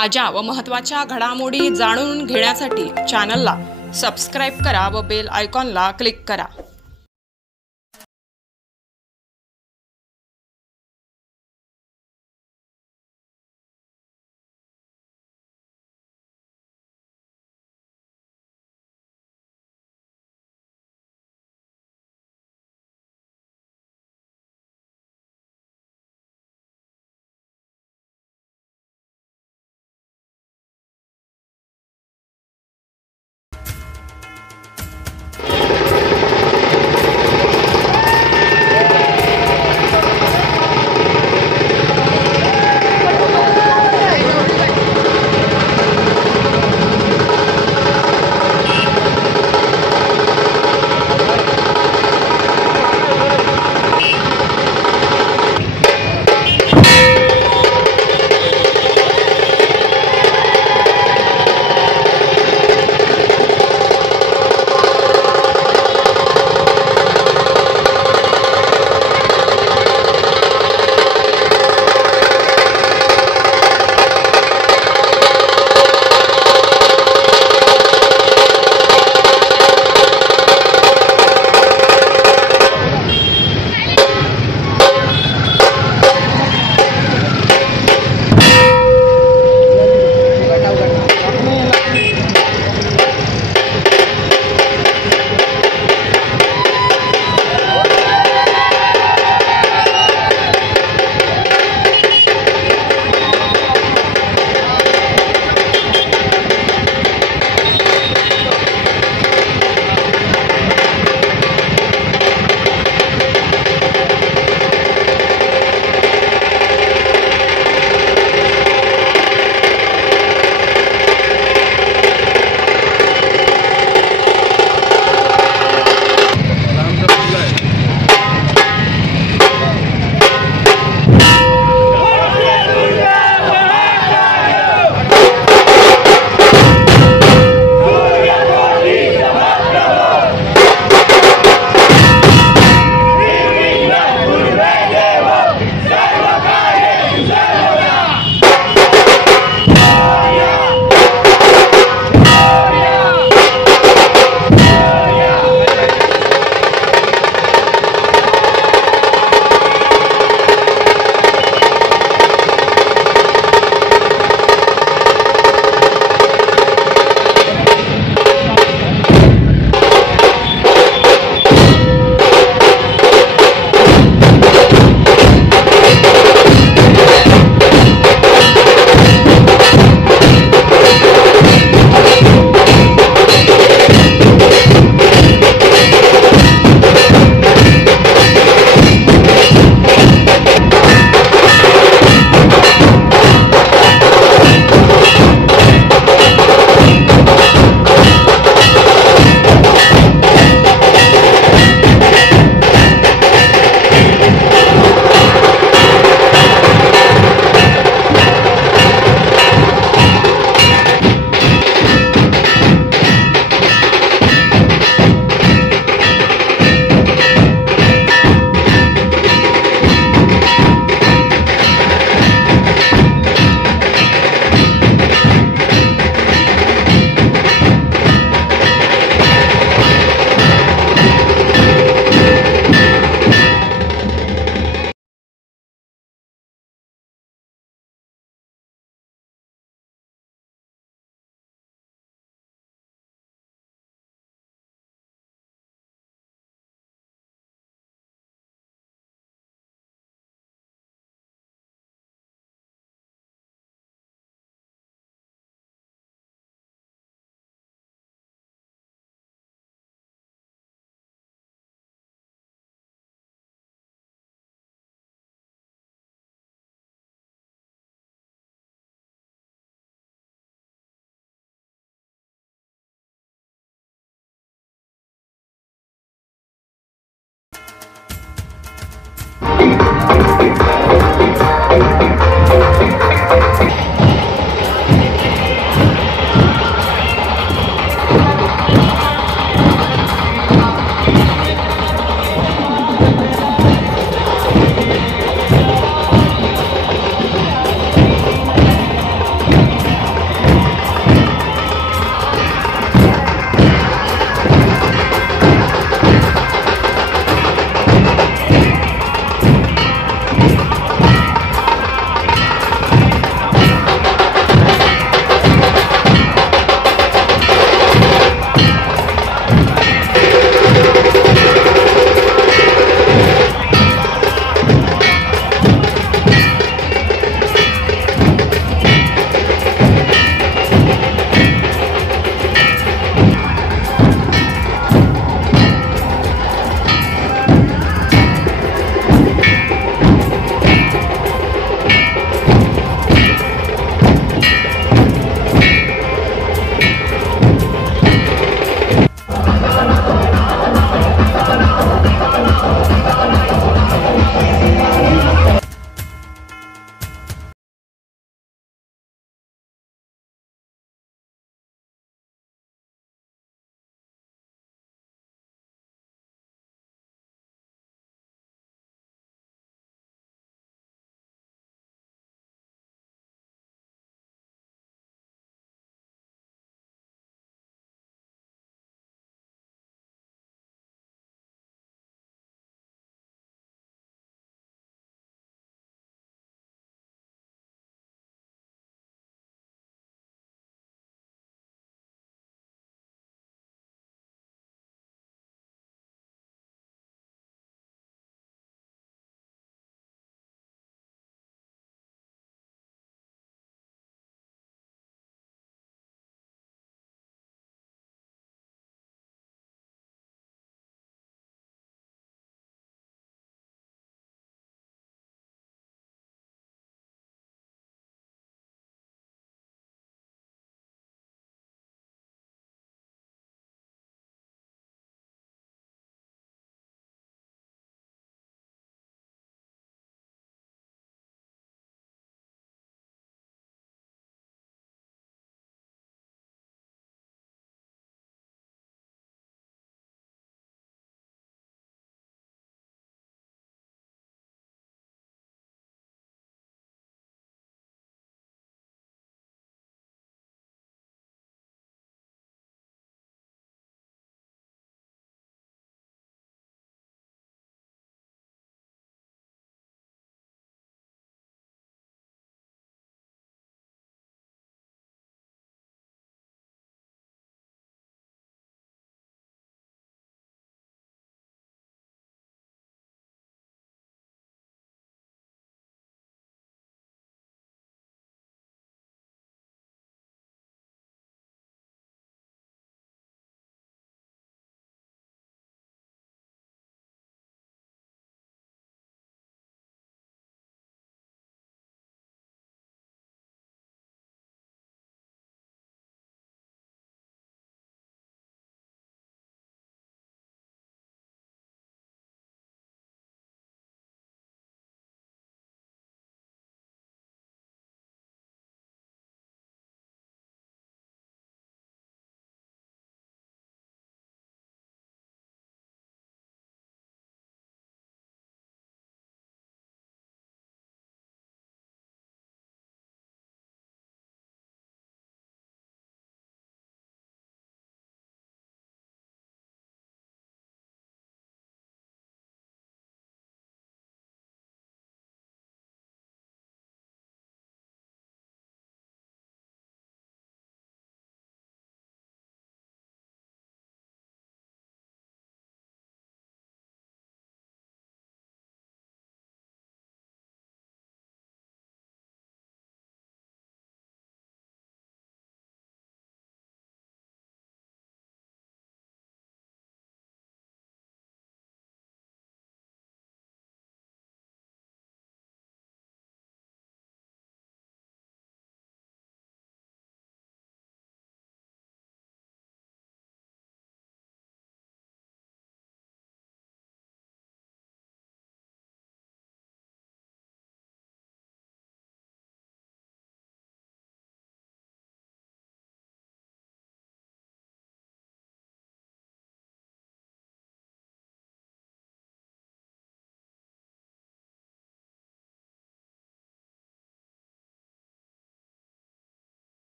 ताज्या व महत्त्वाच्या घडामोडी जाणून घेण्यासाठी चॅनलला सबस्क्राईब करा व बेल आयकॉनला क्लिक करा।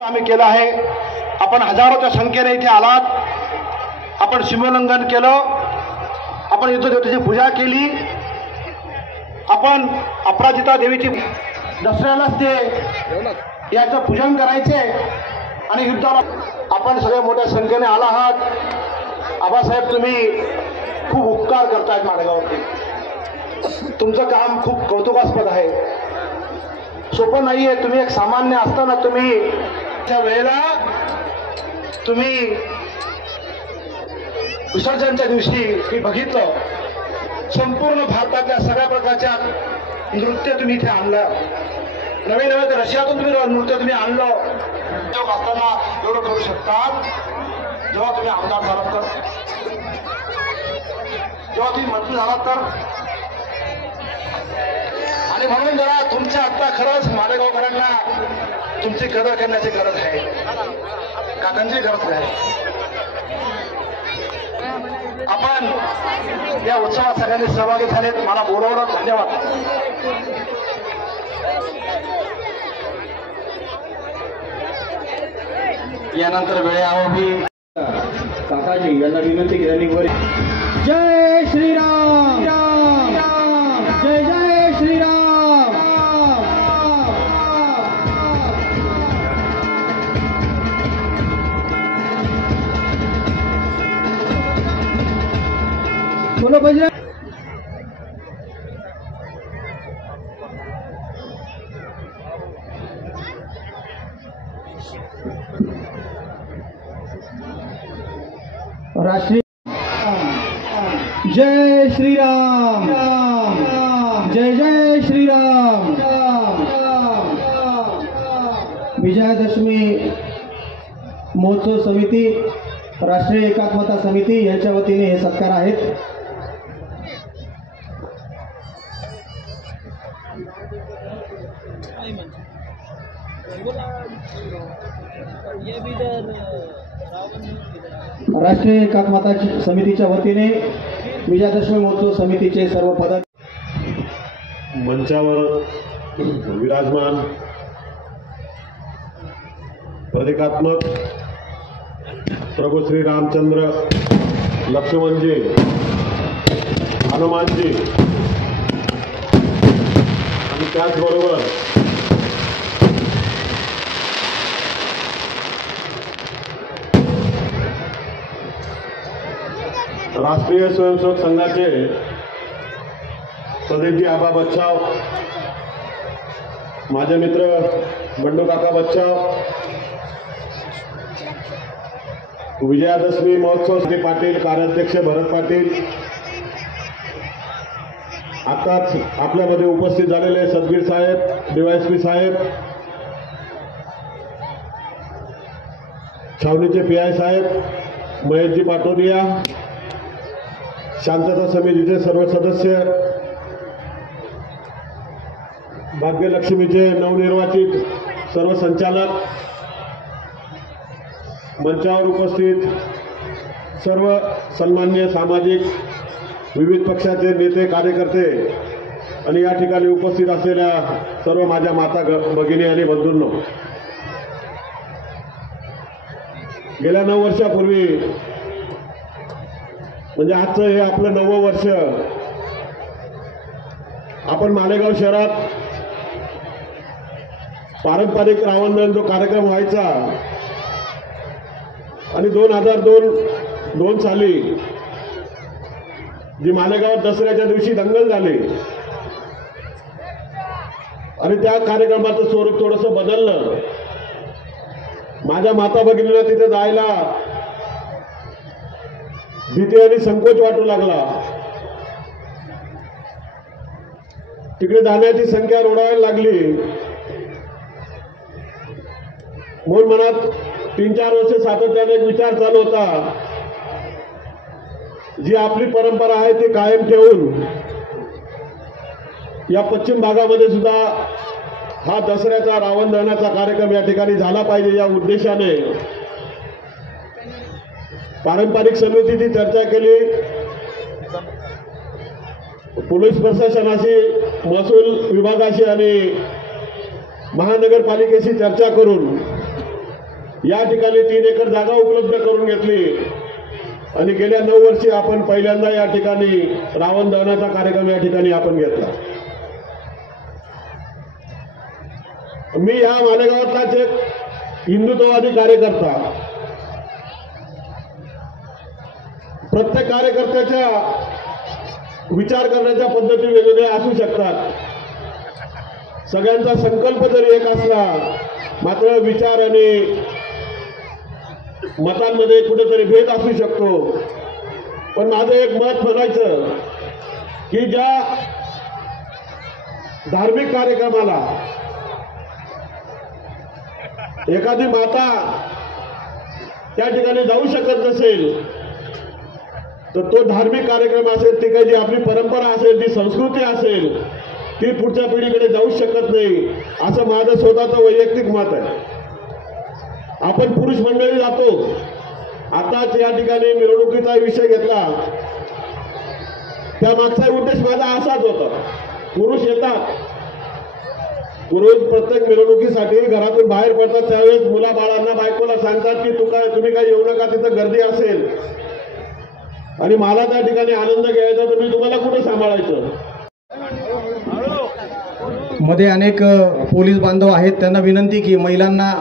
आम्ही केलं आहे। आपण हजारोच्या संख्येने इथे आलात, आपण सीमोल्लंघन केलं, आपण युद्धदेवतेची पूजा केली, आपण अपराजिता देवीची दसऱ्यालाच ते याचं पूजन करायचे आणि युद्धाला आपण सगळे मोठ्या संख्येने आला आहात। आबासाहेब तुम्ही खूप उपकार करतायत मालेगाववरती, तुमचं काम खूप कौतुकास्पद आहे, सोपं नाहीये। तुम्ही एक सामान्य असताना तुम्ही त्या वेळेला तुम्ही विसर्जनच्या दिवशी मी बघितलं संपूर्ण भारतातल्या सगळ्या प्रकारच्या नृत्य तुम्ही इथे आणलं, नवीन नवीन रशियातून नृत्य तुम्ही आणलं। असताना एवढं करू शकतात जेव्हा तुम्ही आमदार झालात तर, जेव्हा तुम्ही मंत्री झालात तर। आणि म्हणून जरा तुमच्या आता खरंच मालेगावकरांना तुमची कदर करण्याची गरज आहे, काकांची गरज आहे। आपण या उत्सवात सगळ्यांनी सहभागी झालेत, मला बोलवलं, धन्यवाद। यानंतर वेळेअभावी काकाजी यांना विनंती केल्याने वर जय श्रीराम, जय जय श्रीराम। बोलो बजरंग। राष्ट्रीय जय श्रीराम, जय जय श्रीराम। विजयादशमी महोत्सव समिती, राष्ट्रीय एकात्मता समिती यांच्या वतीने हे सत्कार आहेत। राष्ट्रीय एकात्मता समितीच्या वतीने विजयादशमी महोत्सव समितीचे सर्व पदाधिकारी मंचावर विराजमान प्रतीकात्मक प्रभू श्री रामचंद्र, लक्ष्मणजी, हनुमानजी आणि त्याचबरोबर राष्ट्रीय स्वयंसेवक संघाचे सदैवजी आबा बच्चाव, माझे मित्र बंडू काका बच्चाव, विजयादशमी महोत्सव श्री पाटील, कार्याध्यक्ष भरत पाटील, आताच आपल्यामध्ये उपस्थित झालेले सदगीर साहेब, डीवायएसपी साहेब, छावणीचे पीआय साहेब, महेशजी पाटोदिया, शांतता समितीचे सर्व सदस्य, भाग्यलक्ष्मीचे नवनिर्वाचित सर्व संचालक, मंचावर उपस्थित सर्व सन्माननीय सामाजिक विविध पक्षाचे नेते, कार्यकर्ते आणि या ठिकाणी उपस्थित असलेल्या सर्व माझ्या माता भगिनी आणि बंधूंनो, गेल्या 9 वर्षापूर्वी म्हणजे आजचं हे आपलं 9वं वर्ष, आपण मालेगाव शहरात पारंपरिक रावण दहन जो कार्यक्रम व्हायचा आणि 2002 साली जी मालेगावात दसऱ्याच्या दिवशी दंगल झाली आणि त्या कार्यक्रमाचं स्वरूप थोडंसं बदललं। माझ्या माता भगिनींना तिथे जायला भीती आणि संकोच वाटू लागला, तिकडे जाण्याची संख्या रोडायला लागली। म्हणून मनात 3-4 वर्ष सातत्याने एक विचार चालू होता, जी आपली परंपरा आहे ती कायम ठेवून या पश्चिम भागामध्ये सुद्धा हा दसऱ्याचा रावण दहनाचा कार्यक्रम या ठिकाणी झाला पाहिजे, या उद्देशाने पारंपरिक समितीची चर्चा केली, पोलीस प्रशासनाशी, महसूल विभागाशी आणि महानगरपालिकेशी चर्चा करून या ठिकाणी 3 एकर जागा उपलब्ध करून घेतली आणि गेल्या 9 वर्षी आपण पहिल्यांदा या ठिकाणी रावण दहनाचा कार्यक्रम या ठिकाणी आपण घेतला. मी या मालेगावातलाच एक हिंदुत्ववादी कार्यकर्ता. प्रत्येक कार्यकर्त्याच्या विचार करण्याच्या पद्धती वेगवेगळ्या असू शकतात. सगळ्यांचा संकल्प जरी एक असला मात्र विचार आणि मतांमध्ये कुठेतरी भेद असू शकतो. पण माझं एक मत म्हणायचं की ज्या धार्मिक कार्यक्रमाला एखादी माता त्या ठिकाणी जाऊ शकत नसेल तर तो धार्मिक कार्यक्रम असेल, ती काही जी आपली परंपरा असेल, ती संस्कृती असेल, ती पुढच्या पिढीकडे जाऊ शकत नाही असं माझं स्वतःचं वैयक्तिक मत आहे. आपण पुरुष मंडळी जातो. आताच या ठिकाणी मिरवणुकीचा विषय घेतला. त्यामागचा उद्देश माझा असाच होता. पुरुष येतात, पुरुष प्रत्येक मिरवणुकीसाठी घरातून बाहेर पडतात. त्यावेळेस मुलाबाळांना बायकोला सांगतात की तुम्ही काही येऊ नका, तिथं गर्दी असेल आणि मला त्या ठिकाणी आनंद घ्यायचा तर मी तुम्हाला कुठं सांभाळायचं. मध्ये अनेक पोलीस बांधव आहेत, त्यांना विनंती की महिलांना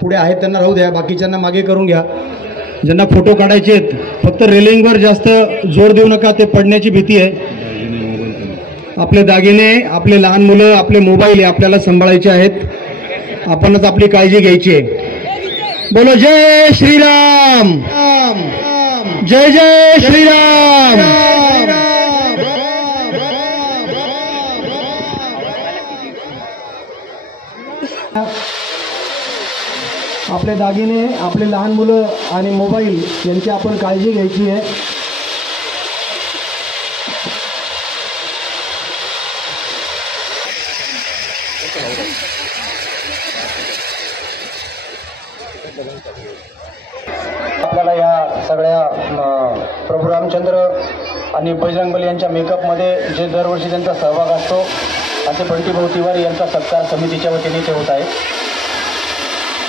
पुढे आहेत त्यांना राहू द्या, बाकीच्यांना मागे करून घ्या. ज्यांना फोटो काढायचे आहेत फक्त रेलिंगवर जास्त जोर देऊ नका, ते पडण्याची भीती आहे. आपले दागिने, आपले लहान मुलं, आपले मोबाईल आपल्याला सांभाळायचे आहेत. आपणच आपली काळजी घ्यायची आहे. बोलो जय श्रीराम, जय जय श्रीराम. आपले दागिने, आपले लहान मुलं आणि मोबाईल यांची आपण काळजी घ्यायची आहे. आपल्याला या सगळ्या प्रभू रामचंद्र आणि बजरंगबली यांच्या मेकअपमध्ये जे दरवर्षी त्यांचा सहभाग असतो असे बंटीभाऊ तिवारी यांचा सत्कार समितीच्या वतीने ते होत आहे.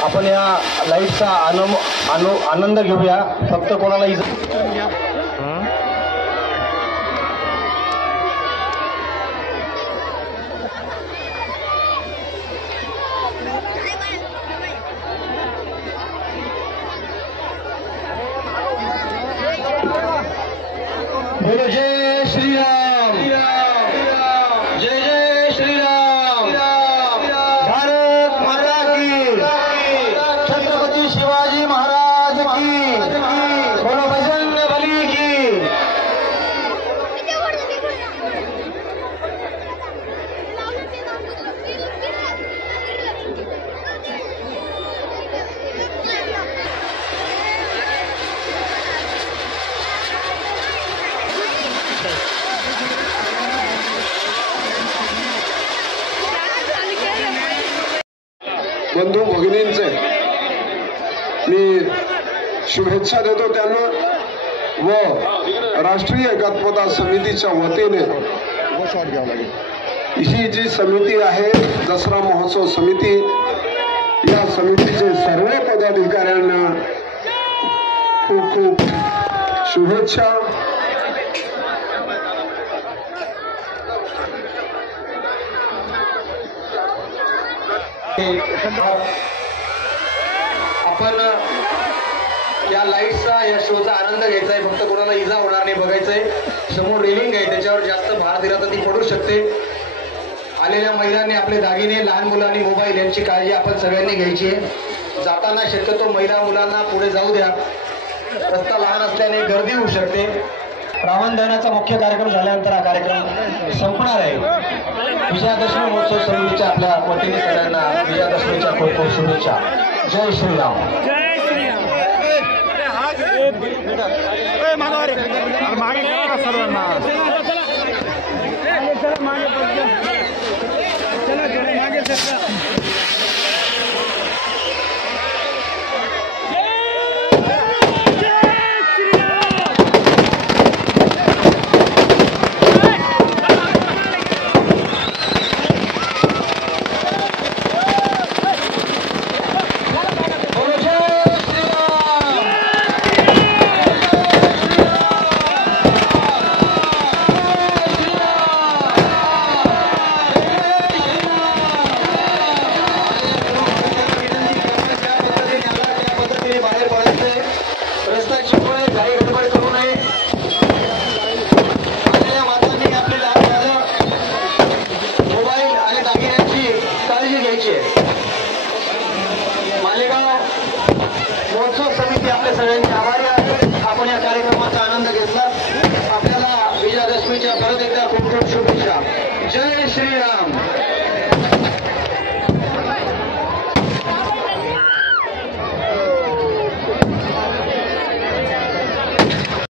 आपण या लाईटचा आनंद घेऊया. फक्त कोणाला बोलो जय श्रीराम, जय जय श्रीराम. भारत माता की, छत्रपती शिवाजी महाराज की, बोलो बजरंगबली की. बंधू भगिनींचे मी शुभेच्छा देतो त्यांना व राष्ट्रीय एकात्मता समितीच्या वतीने ही जी समिती आहे दसरा महोत्सव समिती, या समितीचे सर्व पदाधिकाऱ्यांना खूप खूप शुभेच्छा. आपण या लाईट्सचा, या शोचा आनंद घ्यायचा आहे. फक्त कोणाला इजा होणार नाही बघायचंय. समोर रेलिंग आहे, त्याच्यावर जास्त भार दिला तर ती पडू शकते. आलेल्या महिलांनी आपले दागिने, लहान मुलांनी मोबाईल यांची काळजी आपण सगळ्यांनी घ्यायची आहे. जाताना शक्यतो महिला मुलांना पुढे जाऊ द्या. रस्ता लहान असल्याने गर्दी होऊ शकते. रावण दहनाचा मुख्य कार्यक्रम झाल्यानंतर हा कार्यक्रम संपणार आहे. विजयादशमी महोत्सव समितीच्या आपल्या वतीने सगळ्यांना विजयादशमीच्या खूप खूप शुभेच्छा. जय श्रीराम. जय घ्यायची आहे. मालेगाव महोत्सव समिती आपल्या सगळ्यांचे आभारी आहे. आपण या कार्यक्रमाचा आनंद घेतला. आपल्याला विजयादशमीच्या परत एकदा खूप खूप शुभेच्छा. जय श्रीराम.